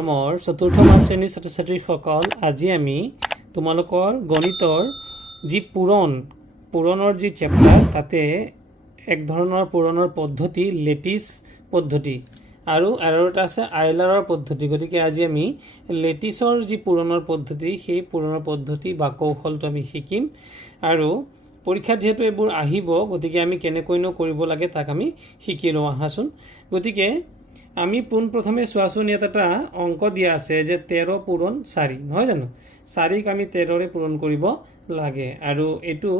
মৰমৰ চতুৰ্থ মান শ্ৰেণীৰ ছাত্ৰ ছাত্ৰীসকল, আজি আমি তোমালোকৰ গণিতৰ যি পূৰণৰ যি চেপ্টাৰ তাতে এক ধৰণৰ পূৰণৰ পদ্ধতি লেটিছ পদ্ধতি আৰু এটা আছে আইলাৰৰ পদ্ধতি। গতিকে আজি আমি লেটিছৰ যি পূৰণৰ পদ্ধতি সেই পূৰণৰ পদ্ধতি বা কৌশলটো আমি শিকিম আৰু পৰীক্ষাত যেহেতু এইবোৰ আহিব গতিকে আমি কেনেকৈনো কৰিব লাগে তাক আমি শিকি লওঁ আহাচোন। গতিকে আমি পোনপ্ৰথমে চোৱাচোন, ইয়াত এটা অংক দিয়া আছে যে 13 পূৰণ 4 নহয় জানো। 4ক আমি 13ৰে পূৰণ কৰিব লাগে আৰু এইটো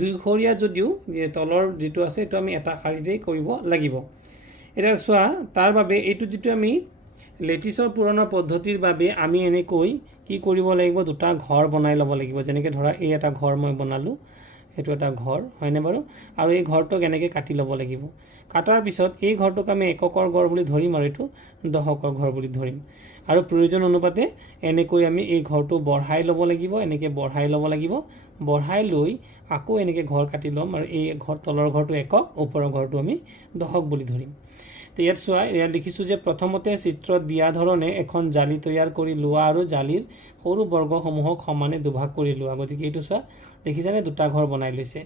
দুইঘৰীয়া যদিও তলৰ যিটো আছে এইটো আমি এটা শাৰীৰেই কৰিব লাগিব। এতিয়া চোৱা, তাৰ বাবে এইটো যিটো আমি লেটিছৰ পূৰণৰ পদ্ধতিৰ বাবে আমি এনেকৈ কি কৰিব লাগিব, দুটা ঘৰ বনাই ল'ব লাগিব। যেনেকৈ ধৰা এই এটা ঘৰ মই বনালোঁ, এইটো এটা ঘৰ হয়নে বাৰু, আৰু এই ঘৰটোক এনেকৈ কাটি ল'ব লাগিব। কাটাৰ পিছত এই ঘৰটোক আমি এককৰ ঘৰ বুলি ধৰিম আৰু এইটো দশকৰ ঘৰ বুলি ধৰিম আৰু প্ৰয়োজন অনুপাতে এনেকৈ আমি এই ঘৰটো বঢ়াই ল'ব লাগিব, এনেকৈ বঢ়াই ল'ব লাগিব। বঢ়াই লৈ আকৌ এনেকৈ ঘৰ কাটি ল'ম আৰু এই তলৰ ঘৰটো একক, ওপৰৰ ঘৰটো আমি দশক বুলি ধৰিম। তো ইয়াত চোৱা, ইয়াত লিখিছোঁ যে প্ৰথমতে চিত্ৰত দিয়া ধৰণে এখন জালি তৈয়াৰ কৰি লোৱা আৰু জালিৰ সৰু বৰ্গসমূহক সমানে দুভাগ কৰি লোৱা। গতিকে এইটো চোৱা, দেখিছানে দুটা ঘৰ বনাই লৈছে।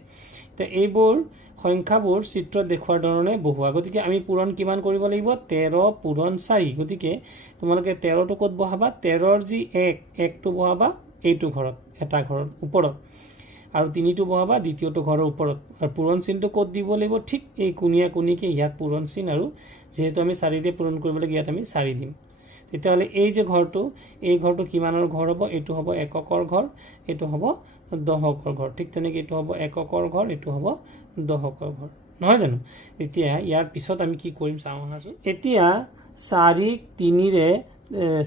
তো এইবোৰ সংখ্যাবোৰ চিত্ৰত দেখুওৱাৰ ধৰণে বহুৱা। গতিকে আমি পূৰণ কিমান কৰিব লাগিব, 13 পূৰণ 4। গতিকে তোমালোকে 13টো ক'ত বহাবা, 13ৰ যি একটো বহাবা এইটো ঘৰত, এটা ঘৰৰ ওপৰত, আৰু 3টো বহাবা দ্বিতীয়টো ঘৰৰ ওপৰত। আৰু পূৰণ চিনটো ক'ত দিব লাগিব, ঠিক এই কোণীয়া কোণীকৈ ইয়াত পূৰণ চিন, আৰু যিহেতু আমি 4ৰে পূৰণ কৰিব লাগে ইয়াত আমি 4 দিম। তেতিয়াহ'লে এই যে ঘৰটো, এই ঘৰটো কিমানৰ ঘৰ হ'ব, এইটো হ'ব এককৰ ঘৰ, এইটো হ'ব দশকৰ ঘৰ। ঠিক তেনেকৈ এইটো হ'ব এককৰ ঘৰ, এইটো হ'ব দশকৰ ঘৰ, নহয় জানো। এতিয়া ইয়াৰ পিছত আমি কি কৰিম চাওঁ আহাচোন। এতিয়া 4ক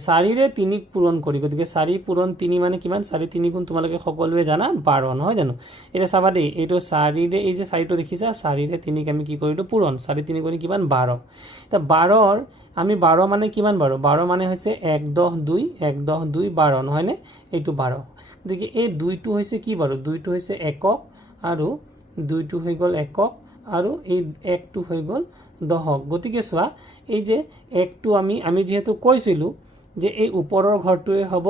4ৰে 3ক পূৰণ কৰি, গতিকে 4 পূৰণ 3 মানে কিমান, 4 3 গুণ তোমালোকে সকলোৱে জানা 12, নহয় জানো। এতিয়া চাবা দেই, এইটো 4ৰে, এই যে 4টো দেখিছা, 4ৰে 3ক আমি কি কৰিলোঁ পূৰণ, 4 3 গুণ কিমান 12। এতিয়া 12ৰ আমি 12 মানে কিমান, 12 মানে হৈছে 1 10 2, 1 10 2 12, নহয়নে, এইটো 12। গতিকে এই 2টো হৈছে কি বাৰু, 2টো হৈছে একক, আৰু 2টো হৈ গ'ল একক, আৰু এই 1টো হৈ গ'ল দশক। গতিকে চোৱা, এই যে 1টো আমি যিহেতু কৈছিলোঁ যে এই ওপৰৰ ঘৰটোৱে হ'ব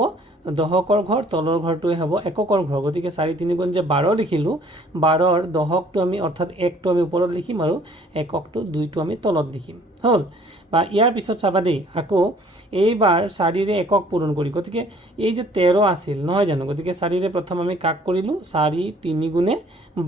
দশকৰ ঘৰ, তলৰ ঘৰটোৱে হ'ব এককৰ ঘৰ। গতিকে 4 3 গুণ যে 12 লিখিলোঁ, 12ৰ দশকটো আমি অৰ্থাৎ 1টো আমি ওপৰত লিখিম আৰু এককটো 2টো আমি তলত লিখিম, হ'ল। বা ইয়াৰ পিছত চাবা দেই, আকৌ এইবাৰ 4ৰে একক পূৰণ কৰি, গতিকে এই যে 13 আছিল নহয় জানো, গতিকে 4ৰে প্ৰথম আমি কাক কৰিলোঁ, 4 3 গুণে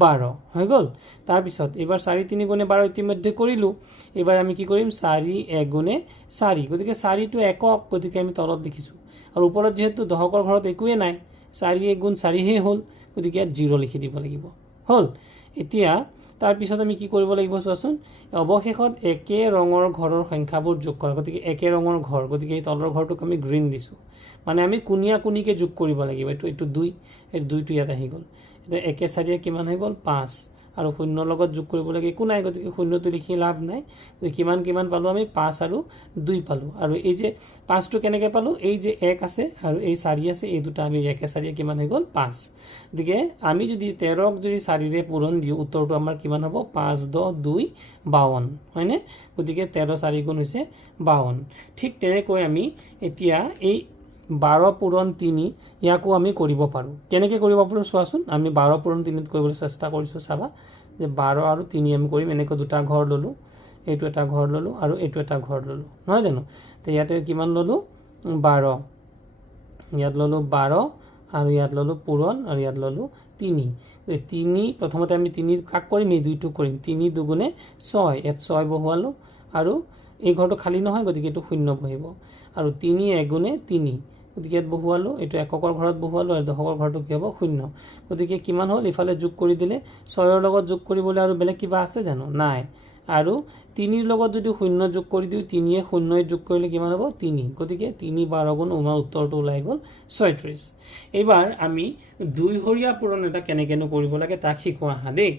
12 হৈ গ'ল। তাৰপিছত এইবাৰ 4 3 গুণে 12 ইতিমধ্যে কৰিলোঁ, এইবাৰ আমি কি কৰিম, 4 1 গুণে 4, গতিকে 4টো একক, গতিকে আমি তলত লিখিছোঁ। আৰু ওপৰত যিহেতু দশকৰ ঘৰত একোৱে নাই, 4 1 গুণ 4হে হ'ল, গতিকে ইয়াত 0 লিখি দিব লাগিব, হ'ল। এতিয়া তাৰপিছত আমি কি কৰিব লাগিব চোৱাচোন, অৱশেষত একে ৰঙৰ ঘৰৰ সংখ্যাবোৰ যোগ কৰা। গতিকে একে ৰঙৰ ঘৰ, গতিকে এই তলৰ ঘৰটোক আমি গ্ৰীণ দিছোঁ, মানে আমি কোণীয়া কোণীকৈ যোগ কৰিব লাগিব। এইটো 2, এই 2টো ইয়াত আহি গ'ল। এতিয়া 1 4 কিমান হৈ গ'ল 5, আৰু শূন্যৰ লগত যোগ কৰিব লাগে একো নাই, গতিকে শূন্যটো লিখি লাভ নাই। কিমান পালোঁ আমি, 5 আৰু 2 পালোঁ। আৰু এই যে 5টো কেনেকৈ পালোঁ, এই যে 1 আছে আৰু এই 4 আছে, এই দুটা আমি 1 4 কিমান হৈ গ'ল 5। গতিকে আমি যদি 13ক যদি 4ৰে পূৰণ দিওঁ, উত্তৰটো আমাৰ কিমান হ'ব, 5 10 2 52, হয়নে। গতিকে 13 4 গুণ হৈছে 52। ঠিক তেনেকৈ আমি এতিয়া এই 12 পূৰণ 3 ইয়াকো আমি কৰিব পাৰোঁ। কেনেকৈ কৰিব পাৰোঁ চোৱাচোন, আমি 12 পূৰণ 3ত কৰিবলৈ চেষ্টা কৰিছোঁ। চাবা যে 12 আৰু 3 আমি কৰিম, এনেকৈ দুটা ঘৰ ল'লোঁ, এইটো এটা ঘৰ ল'লোঁ আৰু এইটো এটা ঘৰ ল'লোঁ, নহয় জানো। তো ইয়াতে কিমান ল'লোঁ, 12, ইয়াত ল'লোঁ 12, আৰু ইয়াত ল'লোঁ পূৰণ, আৰু ইয়াত ল'লোঁ 3। 3 প্ৰথমতে আমি 3 কাক কৰিম, এই 2টো কৰিম, 3 2 গুণে 6, ইয়াত 6 বহুৱালোঁ, আৰু এই ঘৰটো খালী নহয় গতিকে এইটো 0 বহিব, আৰু 3 1 গুণে 3, গতিকে ইয়াত বহুৱালোঁ, এইটো এককৰ ঘৰত বহুৱালোঁ, আৰু দশকৰ ঘৰটো কি হ'ব 0। গতিকে কিমান হ'ল, ইফালে যোগ কৰি দিলে 6ৰ লগত যোগ কৰিবলৈ আৰু বেলেগ কিবা আছে জানো, নাই। আৰু 3ৰ লগত যদি 0 যোগ কৰি দিওঁ, 3য়ে 0 যোগ কৰিলে কিমান হ'ব 3, গতিকে 3 12 গুণ আমাৰ উত্তৰটো ওলাই গ'ল 36। এইবাৰ আমি দুইঘৰীয়া পূৰণ এটা কেনেকৈনো কৰিব লাগে তাক শিকোঁ আহা দেই।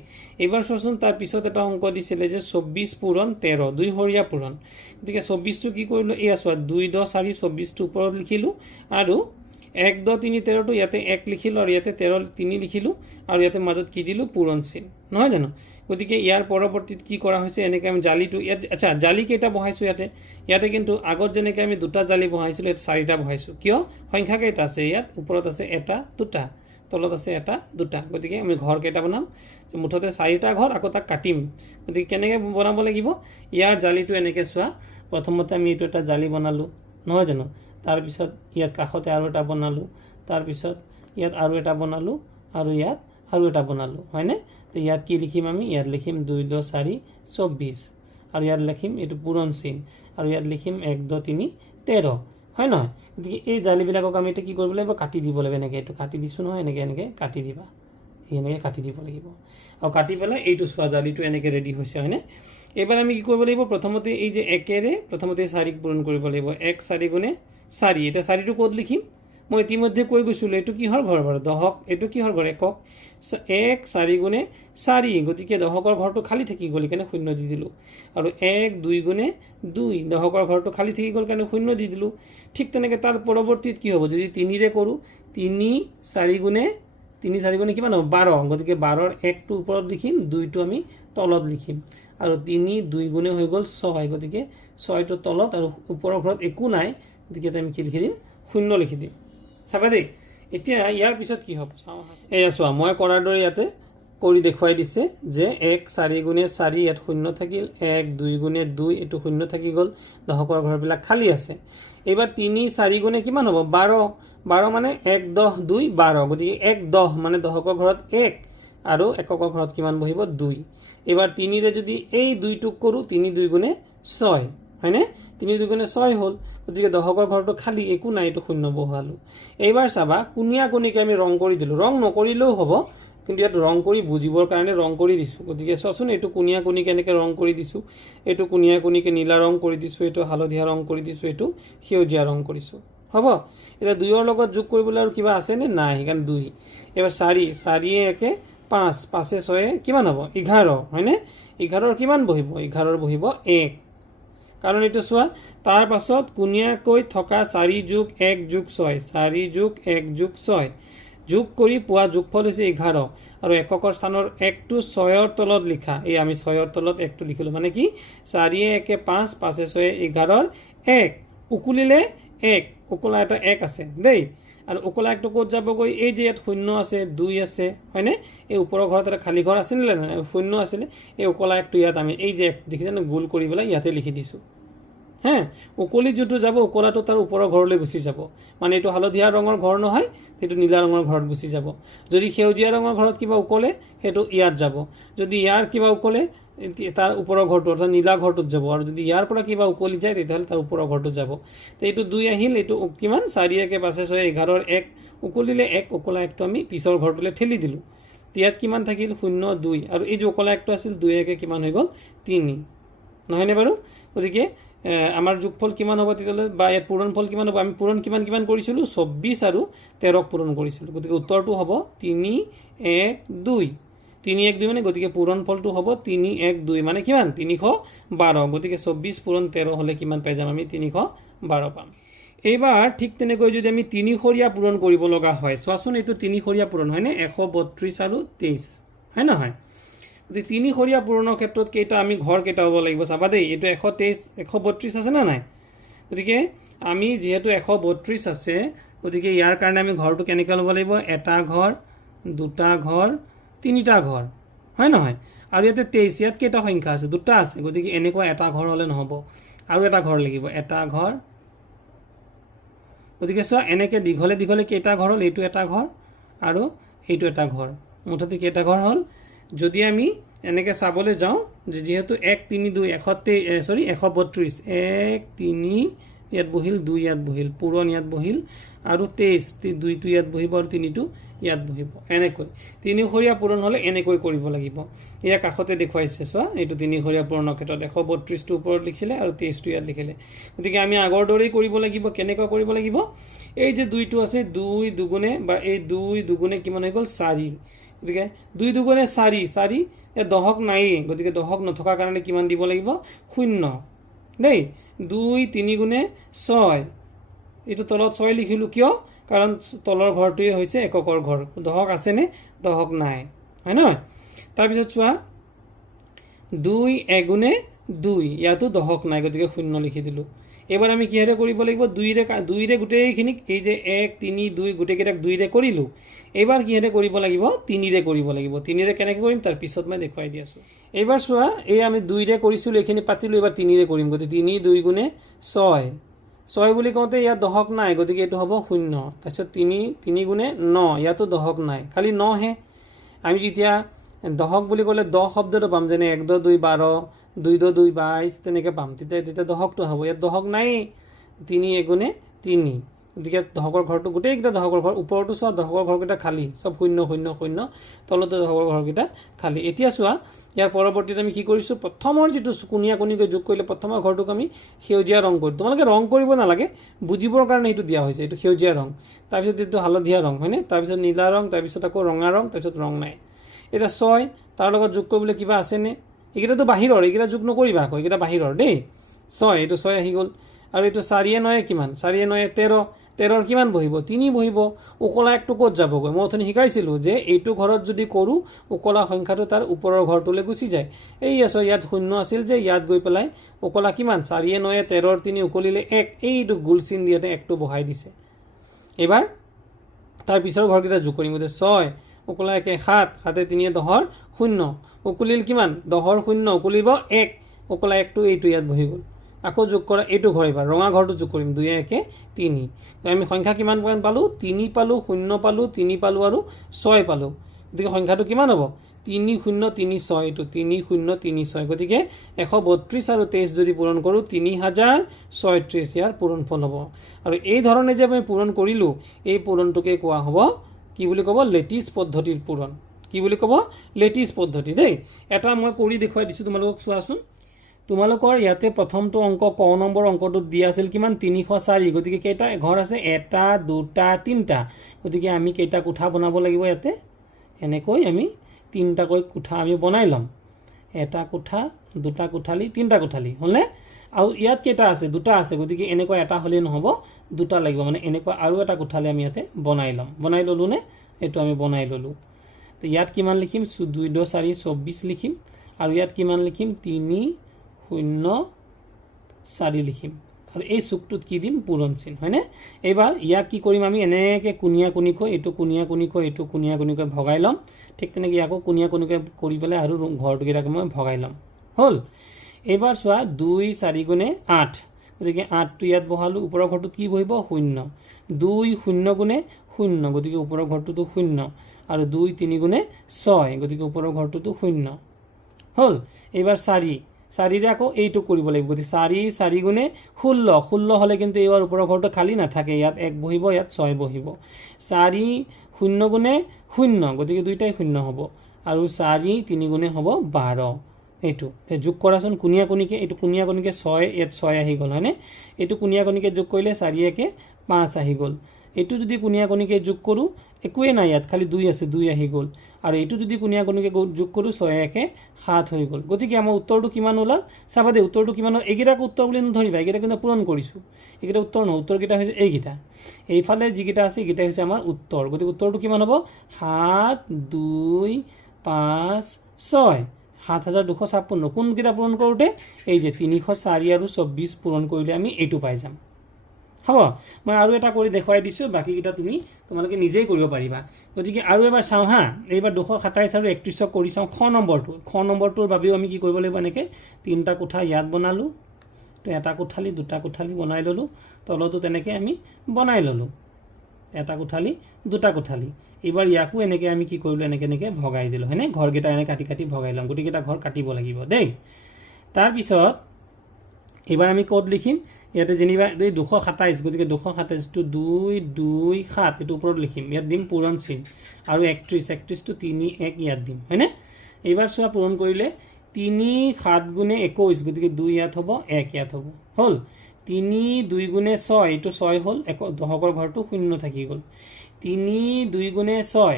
এইবাৰ চোৱাচোন, তাৰপিছত এটা অংক দিছিলে যে 24 পূৰণ 13, দুইঘৰীয়া পূৰণ। গতিকে 24টো কি কৰিলোঁ, এয়া চোৱা 2 10 4, 24টো ওপৰত লিখিলোঁ, আৰু 1 10 3 13টো ইয়াতে 1 লিখিলোঁ আৰু ইয়াতে 13 3 লিখিলোঁ আৰু ইয়াতে মাজত কি দিলোঁ পূৰণ চিন নহয় জানো গতিকে ইয়াৰ পৰৱৰ্তীত কি কৰা হৈছে এনেকৈ আমি জালিটো ইয়াত আচ্ছা জালি কেইটা বহাইছোঁ ইয়াতে কিন্তু আগত যেনেকৈ আমি দুটা জালি বহাইছিলোঁ ইয়াত 4টা বহাইছোঁ কিয় সংখ্যা কেইটা আছে ইয়াত ওপৰত আছে এটা দুটা তলত আছে এটা দুটা গতিকে আমি ঘৰ কেইটা বনাম মুঠতে 4টা ঘৰ আকৌ তাক কাটিম গতিকে কেনেকৈ বনাব লাগিব ইয়াৰ জালিটো এনেকৈ চোৱা প্ৰথমতে আমি এইটো এটা জালি বনালোঁ নহয় জানো তাৰপিছত ইয়াত কাষতে আৰু এটা বনালোঁ তাৰপিছত ইয়াত আৰু এটা বনালোঁ আৰু ইয়াত আৰু এটা বনালোঁ হয়নে তো ইয়াত কি লিখিম আমি ইয়াত লিখিম 2 2 4 24 আৰু ইয়াত লিখিম এইটো পূৰণ চিন আৰু ইয়াত লিখিম 1 2 3 13 হয় নহয় গতিকে এই জালিবিলাকক আমি এতিয়া কি কৰিব লাগিব কাটি দিব লাগিব এনেকৈ এইটো কাটি দিছোঁ নহয় এনেকৈ কাটি দিবা এনেকৈ কাটি দিব লাগিব আৰু কাটি পেলাই এইটো চোৱা জালিটো এনেকৈ ৰেডি হৈছে হয়নে এবাৰ আমি কি কৰিব লাগিব প্ৰথমতে এই যে 1ৰে প্ৰথমতে 4ক পূৰণ কৰিব লাগিব 1 4 গুণে 4 এটা 4টো ক'ত লিখিম মই ইতিমধ্যে কৈ গৈছিলোঁ এইটো কিহৰ ঘৰ বাৰু দহক এইটো কিহৰ ঘৰ একক 1 4 গুণে 4 গতিকে দহকৰ ঘৰটো খালী থাকি গ'ল কাৰণে 0 দি দিলোঁ আৰু 1 2 গুণে 2 দহকৰ ঘৰটো খালী থাকি গ'ল কাৰণে 0 দি দিলোঁ ঠিক তেনেকৈ তাৰ পৰৱৰ্তীত কি হ'ব যদি 3ৰে কৰোঁ 3 4 গুণে 3 4 গুণে কিমান হ'ব 12 গতিকে 12ৰ 1টো ওপৰত লিখিম 2টো আমি তলত লিখিম আৰু 3 2 গুণে হৈ গ'ল 6 গতিকে 6টো তলত আৰু ওপৰৰ ঘৰত একো নাই গতিকে আমি কি লিখি দিম 0 লিখি দিম চাবা দেই এতিয়া ইয়াৰ পিছত কি হ'ব এয়া চোৱা মই কৰাৰ দৰে ইয়াতে কৰি দেখুৱাই দিছে যে 1 4 গুণে 4 ইয়াত 0 থাকিল 1 2 গুণে 2 এইটো 0 থাকি গ'ল দহকৰ ঘৰবিলাক খালী আছে এইবাৰ 3 4 গুণে কিমান হ'ব 12 মানে 1 10 2 12 গতিকে 1 10 মানে দহকৰ ঘৰত 1 আৰু এককৰ ঘৰত কিমান বহিব 2 এইবাৰ 3ৰে যদি এই 2টোক কৰোঁ 3 2 গুণে 6 হয়নে 3 2 গুণে 6 হ'ল গতিকে দহকৰ ঘৰটো খালী একো নাই এইটো 0 বহালোঁ এইবাৰ চাবা কোণীয়া কোণীকে আমি ৰং কৰি দিলোঁ ৰং নকৰিলেও হ'ব কিন্তু ইয়াত ৰং কৰি বুজিবৰ কাৰণে ৰং কৰি দিছোঁ গতিকে চোৱাচোন এইটো কোণীয়া কোণীকে এনেকৈ ৰং কৰি দিছোঁ এইটো কোণীয়া কোণীকে নীলা ৰং কৰি দিছোঁ এইটো হালধীয়া ৰং কৰি দিছোঁ এইটো সেউজীয়া ৰং কৰিছোঁ হ'ব এতিয়া 2ৰ লগত যোগ কৰিবলৈ আৰু কিবা আছেনে নাই সেইকাৰণে 2 এবাৰ 4 একে 5 5 6 কিমান হ'ব 11 হয়নে 11ৰ কিমান বহিব 11ৰ বহিব 1 কাৰণ এইটো চোৱা তাৰ পাছত কোণীয়াকৈ থকা 4 যোগ 1 যোগ 6 4 যোগ 1 যোগ 6 যোগ কৰি পোৱা যোগফল হৈছে 11 আৰু এককৰ স্থানৰ 1টো 6ৰ তলত লিখা এই আমি 6ৰ তলত 1টো লিখিলোঁ মানে কি 4 একে 5 5 6 11ৰ 1 উকুলিলে 1 উকলা এটা 1 আছে দেই আৰু উকলা একটো ক'ত যাবগৈ এই যে ইয়াত 0 আছে 2 আছে হয়নে এই ওপৰৰ ঘৰত এটা খালী ঘৰ আছিল নে 0 আছিলে এই উকলা একটো ইয়াত আমি এই যে দেখিছেনে গোল কৰি পেলাই ইয়াতে লিখি দিছোঁ হ্যাঁ উকলি যোনটো যাব উকলাটো তাৰ ওপৰৰ ঘৰলৈ গুচি যাব মানে এইটো হালধীয়া ৰঙৰ ঘৰ নহয় সেইটো নীলা ৰঙৰ ঘৰত গুচি যাব যদি সেউজীয়া ৰঙৰ ঘৰত কিবা উকলে সেইটো ইয়াত যাব যদি ইয়াৰ কিবা উকলে তাৰ ওপৰৰ ঘৰটো অৰ্থাৎ নীলা ঘৰটোত যাব আৰু যদি ইয়াৰ পৰা কিবা উকলি যায় তেতিয়াহ'লে তাৰ ওপৰৰ ঘৰটোত যাব তো এইটো 2 আহিল এইটো কিমান 4 একে 5 6 11ৰ 1 উকলিলে 1 উকলা একটো আমি পিছৰ ঘৰটোলৈ ঠেলি দিলোঁ ইয়াত কিমান থাকিল 0 2 আৰু এই যে উকলা একটো আছিল 2 একে কিমান হৈ গ'ল 3 নহয়নে বাৰু গতিকে আমাৰ যোগফল কিমান হ'ব তেতিয়াহ'লে বা ইয়াত পূৰণফল কিমান হ'ব আমি পূৰণ কিমান কৰিছিলোঁ 24 আৰু 13ক পূৰণ কৰিছিলোঁ গতিকে উত্তৰটো হ'ব 3 1 2 3 1 2 মানে গতিকে পূৰণফলটো হ'ব 3 1 2 মানে কিমান 312 গতিকে 24 পূৰণ 13 হ'লে কিমান পাই যাম আমি 312 পাম এইবাৰ ঠিক তেনেকৈ যদি আমি 3-খৰীয়া পূৰণ কৰিব লগা হয় চোৱাচোন এইটো 3-খৰীয়া পূৰণ হয়নে 132 আৰু 23 হয় নহয় গতিকে 3-খৰীয়া পূৰণৰ ক্ষেত্ৰত কেইটা আমি ঘৰ কেইটা হ'ব লাগিব চাবা দেই এইটো 123 132 আছে না নাই গতিকে আমি যেহেতু 132 আছে গতিকে ইয়াৰ কাৰণে আমি ঘৰটো কেনেকৈ ল'ব লাগিব এটা ঘৰ দুটা ঘৰ তিনিটা ঘৰ হয় নহয় আৰু ইয়াতে 23 ইয়াত কেইটা সংখ্যা আছে দুটা আছে গতিকে এনেকুৱা এটা ঘৰ হ'লে নহ'ব আৰু এটা ঘৰ লাগিব এটা ঘৰ গতিকে চোৱা এনেকৈ দীঘলে দীঘলে কেইটা ঘৰ হ'ল এইটো এটা ঘৰ আৰু এইটো এটা ঘৰ মুঠতে কেইটা ঘৰ হ'ল যদি আমি এনেকৈ চাবলৈ যাওঁ যেহেতু 1 3 2 132 1 3 ইয়াত বহিল 2 ইয়াত বহিল পূৰণ ইয়াত বহিল আৰু 23 2টো ইয়াত বহিব আৰু 3টো ইয়াত বহিব এনেকৈ 3-খৰীয়া পূৰণ হ'লে এনেকৈ কৰিব লাগিব ইয়াৰ কাষতে দেখুৱাইছে চোৱা এইটো 3-খৰীয়া পূৰণৰ ক্ষেত্ৰত 132টো ওপৰত লিখিলে আৰু 23টো ইয়াত লিখিলে গতিকে আমি আগৰ দৰেই কৰিব লাগিব কেনেকৈ কৰিব লাগিব এই যে 2টো আছে 2 দুগুণে বা এই 2 দুগুণে কিমান হৈ গ'ল 4 গতিকে 2 দুগুণে 4 ইয়াত দহক নাই গতিকে দহক নথকাৰ কাৰণে কিমান দিব লাগিব 0 দেই 2 3 গুণে 6 এইটো তলত 6 লিখিলোঁ কিয় কাৰণ তলৰ ঘৰটোৱে হৈছে এককৰ ঘৰ। দহক আছেনে? দহক নাই, হয় নহয়? তাৰপিছত চোৱা 2 এগুণে 2, ইয়াতো দহক নাই, গতিকে 0 লিখি দিলোঁ। এবাৰ আমি কিহেৰে কৰিব লাগিব? 2ৰে গোটেইখিনিক এই যে 1 3 2 গোটেইকেইটাক 2ৰে কৰিলোঁ। এইবাৰ কিহেৰে কৰিব লাগিব? 3ৰে কৰিব লাগিব। 3ৰে কেনেকৈ কৰিম তাৰ পিছত মই দেখুৱাই দি আছোঁ। এইবাৰ চোৱা, এই আমি 2ৰে কৰিছিলোঁ, এইখিনি পাতিলোঁ, এইবাৰ 3ৰে কৰিম। গতিকে 3 2 গুণে 6, 6 বুলি কওঁতে ইয়াত দহক নাই, গতিকে এইটো হ'ব 0। তাৰপিছত 3 গুণে 9, ইয়াতো দহক নাই, খালি 9হে। আমি যেতিয়া দহক বুলি ক'লে 10 শব্দটো পাম, যেনে 1 10 2 12, 2 10 2 22 তেনেকৈ পাম। তেতিয়া দহকটো হ'ব, ইয়াত দহক নায়েই। 3 এগুণে 3, গতিকে দহকৰ ঘৰটো গোটেইকেইটা দহকৰ ঘৰ। ওপৰতো চোৱা, দহকৰ ঘৰকেইটা খালী, চব 0 0 0, তলতো দহকৰ ঘৰকেইটা খালী। এতিয়া চোৱা, ইয়াৰ পৰৱৰ্তীত আমি কি কৰিছোঁ? প্ৰথমৰ যিটো কোণীয়া কোণীকৈ যোগ কৰিলে প্ৰথমৰ ঘৰটোক আমি সেউজীয়া ৰং কৰিম। তোমালোকে ৰং কৰিব নালাগে, বুজিবৰ কাৰণে এইটো দিয়া হৈছে। এইটো সেউজীয়া ৰং, তাৰপিছত এইটো হালধীয়া ৰং, হয়নে? তাৰপিছত নীলা ৰং, তাৰপিছত আকৌ ৰঙা ৰং, তাৰপিছত ৰং নাই। এতিয়া 6, তাৰ লগত যোগ কৰিবলৈ কিবা আছেনে? এইকেইটাতো বাহিৰৰ, এইকেইটা যোগ নকৰিবা আকৌ, এইকেইটা বাহিৰৰ দেই। 6, এইটো 6 আহি গ'ল। আৰু এইটো 4 9 কিমান? 4 9 13, 13ৰ কিমান বহিব? 3 বহিব। উকলা একটো ক'ত যাবগৈ? মই অথনি শিকাইছিলোঁ যে এইটো ঘৰত যদি কৰোঁ, উকলা সংখ্যাটো তাৰ ওপৰৰ ঘৰটোলৈ গুচি যায়। এই আছোঁ, ইয়াত 0 আছিল যে, ইয়াত গৈ পেলাই উকলা কিমান? 4 9 13ৰ 3 উকলিলে 1, এইটো গোল চিন দিয়াতে 1টো বহাই দিছে। এইবাৰ তাৰ পিছৰ ঘৰকেইটা যোগ কৰিম। গতিকে 6 উকলা 1 7, 7 3 10ৰ 0, উকলিল কিমান? 10ৰ 0, উকলিব 1, উকলা 1টো এইটো ইয়াত বহি গ'ল। আকৌ যোগ কৰা এইটো ঘৰ, এইবাৰ ৰঙা ঘৰটো যোগ কৰিম। 2 1 3, আমি সংখ্যা কিমান পালোঁ? 3 পালোঁ, 0 পালোঁ, 3 পালোঁ আৰু 6 পালোঁ। গতিকে সংখ্যাটো কিমান হ'ব? 3 0 3 6, এইটো 3 0 3 6। গতিকে 132 আৰু 23 যদি পূৰণ কৰোঁ, 3036 ইয়াৰ পূৰণফল হ'ব। আৰু এই ধৰণে যে আমি পূৰণ কৰিলোঁ, এই পূৰণটোকে কোৱা হ'ব কি বুলি ক'ব? লেটিছ পদ্ধতিৰ পূৰণ। কি বুলি ক'ব? লেটিছ পদ্ধতি দেই। এটা মই কৰি দেখুৱাই দিছোঁ, তোমালোকক চোৱাচোন। তোমালোকৰ ইয়াতে প্ৰথমটো অংক ক নম্বৰ অংকটোত দিয়া আছিল কিমান? 304। গতিকে কেইটা ঘৰ আছে? 1 2 3টা। গতিকে আমি কেইটা কোঠা বনাব লাগিব? ইয়াতে এনেকৈ আমি 3টাকৈ কোঠা আমি বনাই ল'ম। 1টা কোঠা, 2টা কোঠালি, 3টা কোঠালি, হ'লনে? আৰু ইয়াত কেইটা আছে? 2টা আছে। গতিকে এনেকুৱা এটা হ'লেই নহ'ব, 2টা লাগিব, মানে এনেকুৱা আৰু এটা কোঠালি আমি ইয়াতে বনাই ল'ম। বনাই ল'লোঁ নে? এইটো আমি বনাই ল'লোঁ। তো ইয়াত কিমান লিখিম? 2 2 4 24 লিখিম। আৰু ইয়াত কিমান লিখিম? 3 0 4 লিখিম। আৰু এই চুকটোত কি দিম? পূৰণ চিন, হয়নে? এইবাৰ ইয়াক কি কৰিম? আমি এনেকৈ কোণীয়া কোণীকৈ, এইটো কোণীয়া কোণীকৈ, এইটো কোণীয়া কোণীকৈ ভগাই ল'ম। ঠিক তেনেকৈ ইয়াকো কোণীয়া কোণীকৈ কৰি পেলাই আৰু ঘৰটোকেইটাকে মই ভগাই ল'ম। হ'ল? এইবাৰ চোৱা, 2 4 গুণে 8, গতিকে 8টো ইয়াত বহালোঁ। ওপৰৰ ঘৰটোত কি বহিব? 0। 2 0 গুণে 0, গতিকে ওপৰৰ ঘৰটোতো 0। আৰু 2 3 গুণে 6, গতিকে ওপৰৰ ঘৰটোতো 0। হ'ল? এইবাৰ 4ৰে আকৌ এইটো কৰিব লাগিব। গতিকে 4 4 গুণে 16, 16 হ'লে কিন্তু এইবাৰ ওপৰৰ ঘৰটো খালী নাথাকে, ইয়াত 1 বহিব, ইয়াত 6 বহিব। 4 0 গুণে 0, গতিকে দুইটাই 0 হ'ব। আৰু 4 3 গুণে হ'ব 12। এইটো যোগ কৰাচোন কোণীয়া কোণীকৈ, এইটো কোণীয়া কোণীকৈ 6, ইয়াত 6 আহি গ'ল, হয়নে? এইটো কোণীয়া কোণীকৈ যোগ কৰিলে 4 1 5 আহি গ'ল। এইটো যদি কোণীয়া কোণীকৈ যোগ কৰোঁ, একোৱে নাই ইয়াত, খালি 2 আছে, 2 আহি গ'ল। আৰু এইটো যদি কোণীয়া কোণীকৈ যোগ কৰোঁ, 6 1 7 হৈ গ'ল। গতিকে আমাৰ উত্তৰটো কিমান ওলাল? চাবা দেই, উত্তৰটো কিমান হ'ল? এইকেইটাক উত্তৰ বুলি নধৰিবা, এইকেইটা কিন্তু পূৰণ কৰিছোঁ। এইকেইটা উত্তৰ নহয়, উত্তৰকেইটা হৈছে এইকেইটা। এইফালে যিকেইটা আছে এইকেইটাই হৈছে আমাৰ উত্তৰ। গতিকে উত্তৰটো কিমান হ'ব? 7 2 5 6, 7256। কোনকেইটা পূৰণ কৰোঁতে? এই যে 304 আৰু 24 পূৰণ কৰিলে আমি এইটো পাই যাম। হ'ব? মই আৰু এটা কৰি দেখুৱাই দিছোঁ, বাকীকেইটা তোমালোকে নিজেই কৰিব পাৰিবা। গতিকে আৰু এবাৰ চাওঁ হা। এইবাৰ 227 আৰু 31 কৰি চাওঁ। খ নম্বৰটোৰ বাবেও আমি কি কৰিব লাগিব? এনেকৈ 3টা কোঠা ইয়াত বনালোঁ, তো 1টা কোঠালি 2টা কোঠালি বনাই ল'লোঁ, তলতো তেনেকৈ আমি বনাই ল'লোঁ, 1টা কোঠালি 2টা কোঠালি। এইবাৰ ইয়াকো এনেকৈ আমি কি কৰিলোঁ? এনেকৈ ভগাই দিলোঁ, হয়নে? ঘৰকেইটা এনেকৈ কাটি কাটি ভগাই ল'ম। গোটেইকেইটা ঘৰ কাটিব লাগিব দেই। তাৰপিছত এইবাৰ আমি ক'ত লিখিম? ইয়াতে যেনিবা 227, গতিকে 227টো 2 2 7, এইটো ওপৰত লিখিম, ইয়াত দিম পূৰণ চিন। আৰু 31টো 3 1 ইয়াত দিম, হয়নে? এইবাৰ চোৱা, পূৰণ কৰিলে 3 7 গুণে 21, গতিকে 2 ইয়াত হ'ব, 1 ইয়াত হ'ব। হ'ল? 3 2 গুণে 6, এইটো 6 হ'ল, দহকৰ ঘৰটো 0 থাকি গ'ল। 3 2 গুণে 6,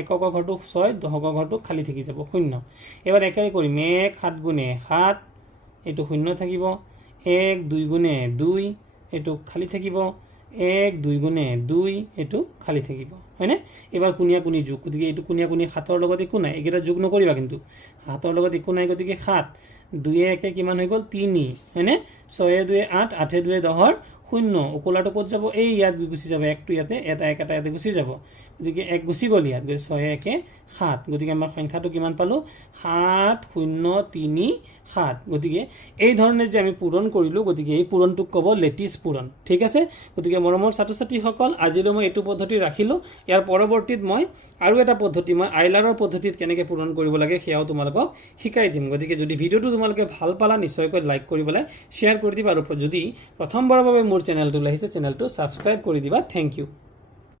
এককৰ ঘৰটো 6, দহকৰ ঘৰটো খালী থাকি যাব, 0। এবাৰ একেই কৰিম। 1 7 গুণে 7, এইটো 0 থাকিব। 1 2 গুণে 2, এইটো খালী থাকিব। 1 2 গুণে 2 এইটো খালি থাকিব হয়নে এবাৰ কুনিয়া কুনি যোগ গতিকে এইটো কুনিয়া কুনি 7 ৰ লগত একো নাই একেটা যোগ নকৰিবা কিন্তু 7 ৰ লগত একো নাই গতিকে 7 2 1 কিমান হৈ গ'ল 3 হয়নে 6 2 8 8 2 10 শূন্য ওকলাটো ক'ত যাব এই ইয়াত গুচি যাব একটো ইয়াতে এটা ইয়াতে গুচি যাব গতিকে 1 গুচি গ'ল ইয়াত 6 1 7 গতিকে আমাৰ সংখ্যাটো কিমান পালো 7 0 3 7 গতিকে এই ধৰণে যে আমি পূৰণ কৰিলো গতিকে এই পূৰণটোক ক'ব লেটিছ পূৰণ ঠিক আছে গতিকে মৰমৰ ছাত্ৰ ছাত্ৰীসকল আজিলৈ মই এইটো পদ্ধতি ৰাখিলো ইয়াৰ পৰৱৰ্তীত মই আৰু এটা পদ্ধতি মই আইলাৰৰ পদ্ধতিত কেনেকৈ পূৰণ কৰিব লাগে সেয়াও তোমালোকক শিকাই দিম গতিকে যদি ভিডিঅ'টো তোমালোকে ভাল পালা নিশ্চয়কৈ লাইক কৰিবলৈ শ্বেয়াৰ কৰি দিবা আৰু যদি প্ৰথমবাৰৰ বাবে মোৰ চেনেলটো আহিছে চেনেলটো সাবস্ক্ৰাইব কৰি দিবা থ্যাংক ইউ